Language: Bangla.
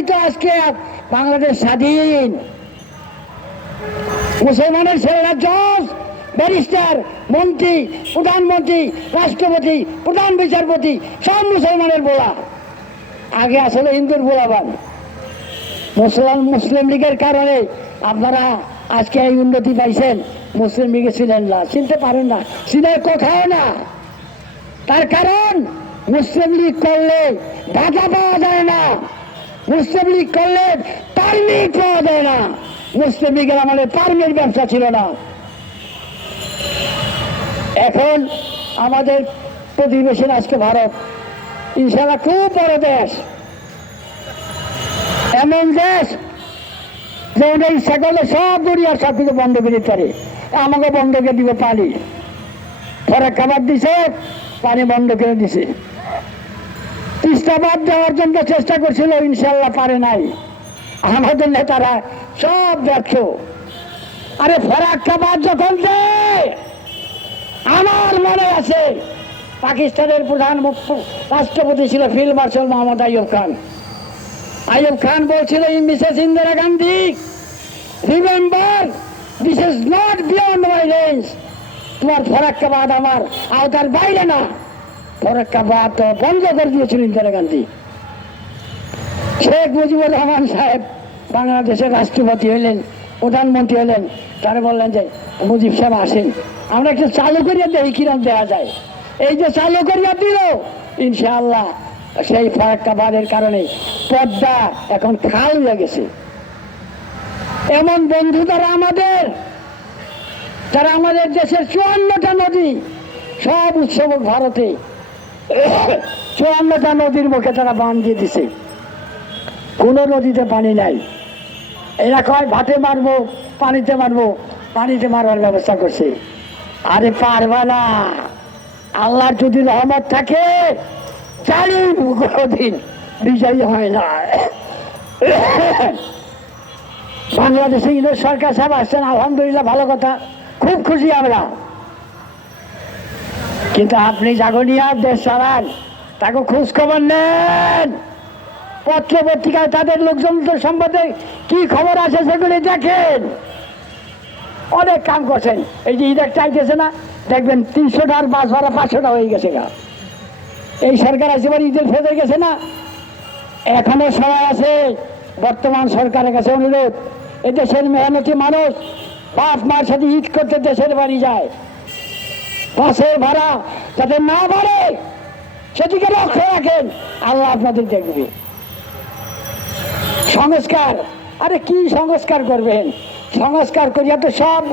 কারণেই তো আজকে বাংলাদেশ স্বাধীন। মুসলমানের ছেলেরা জজ, ব্যারিস্টার, মন্ত্রী, প্রধানমন্ত্রী, রাষ্ট্রপতি, প্রধান বিচারপতি, সব মুসলমানের বলা। আগে আসলে হিন্দুর বলাবান। মুসলমান, মুসলিম লীগের কারণে আপনারা আজকে এই উন্নতি পাইছেন। মুসলিম লীগে ছিলেন না, চিনতে পারেন না, চিনের কোথাও না। তার কারণ, মুসলিম লীগ করলে ঢাকা পাওয়া যায় না। মুসলিম লীগ করলে পারমিট পাওয়া যায় না। মুসলিম লীগের আমাদের পারমিট ব্যবসা ছিল না। এখন আমাদের প্রতিবেশী আজকে ভারত ইনশাল্লাহ খুব বড় দেশ। এমন দেশ যে ওটা ইচ্ছা করলে সব দুনিয়ার সব কিছু বন্ধ করে পারে। আমাকে বন্ধ করে দিবে পানি। ফরাক খাবার দিছে, পানি বন্ধ করে দিছে। তিস্তা বাদ দেওয়ার জন্য চেষ্টা করছিল ইনশাল্লাহ পারে নাই। আমাদের নেতারা সব ব্যর্থ। আরে ফরাক খাবার যখন দেয় আমার মনে আছে, পাকিস্তানের প্রধান রাষ্ট্রপতি ছিল ফিল্ড মার্শাল মোহাম্মদ আইয়ুব খান। আইয়ুব খান বলছিল Mrs Indira Gandhi remember this is not beyond my range তোমার ফরাক্কাবাদ আমার আওতার বাইরে না। ফরাক্কাবাদ তো বন্ধ করে দিয়েছিল ইন্দিরা গান্ধী। শেখ মুজিবুর রহমান সাহেব বাংলাদেশের রাষ্ট্রপতি হইলেন, প্রধানমন্ত্রী হলেন তারা বললেন যে, মুজিব সাহেব আসেন। আমরা একটু চালু করিয়া দেখি কিরম দেওয়া যায়। এই যে চালু করিয়া দিল, ইনশাআল্লাহ সেই ফারাক্কাবাদের কারণে পদ্মা এখন খাল হয়ে গেছে। এমন বন্ধু তারা আমাদের। তারা আমাদের দেশের চুয়ান্নটা নদী, সব উৎসব ভারতে চুয়ান্নটা নদীর মুখে তারা বান দিয়ে দিছে। কোনো নদীতে পানি নাই। এরা কয় ভাতে মারবো, পানিতে মারবো, পানিতে মারবার ব্যবস্থা করছে। আরে পারবা না আল্লাহর যদি রহমত থাকে জানি কোনোদিন বিজয়ী হয় না। বাংলাদেশে ইন্দোর সরকার সাহেব আসছেন, আলহামদুলিল্লাহ, ভালো কথা। খুব খুশি আমরা। কিন্তু আপনি জাগনিয়া দেশ চালান। তাকে খোঁজ খবর নেন। পত্র পত্রিকায় তাদের লোকজনদের সম্বন্ধে কি খবর আছে সেগুলি দেখেন। অনেক কাম করছেন। এই যে ঈদের চাইতেছে না, দেখবেন তিনশোটা আর বাস ভাড়া পাঁচশোটা হয়ে গেছে গা। এই সরকার এবার ঈদের ফেরত গেছে না? এখনও সময় আছে, বর্তমান সরকারের কাছে অনুরোধ এই দেশের মেহনতি মানুষ বাপ মার সাথে ঈদ করতে দেশের বাড়ি যায়। বাসের ভাড়া যাতে না বাড়ে, সেদিকে লক্ষ্য রাখেন। আল্লাহ আপনাদের দেখবে। সংস্কার, আরে কি সংস্কার করবেন? সংস্কার করিয়া তো সব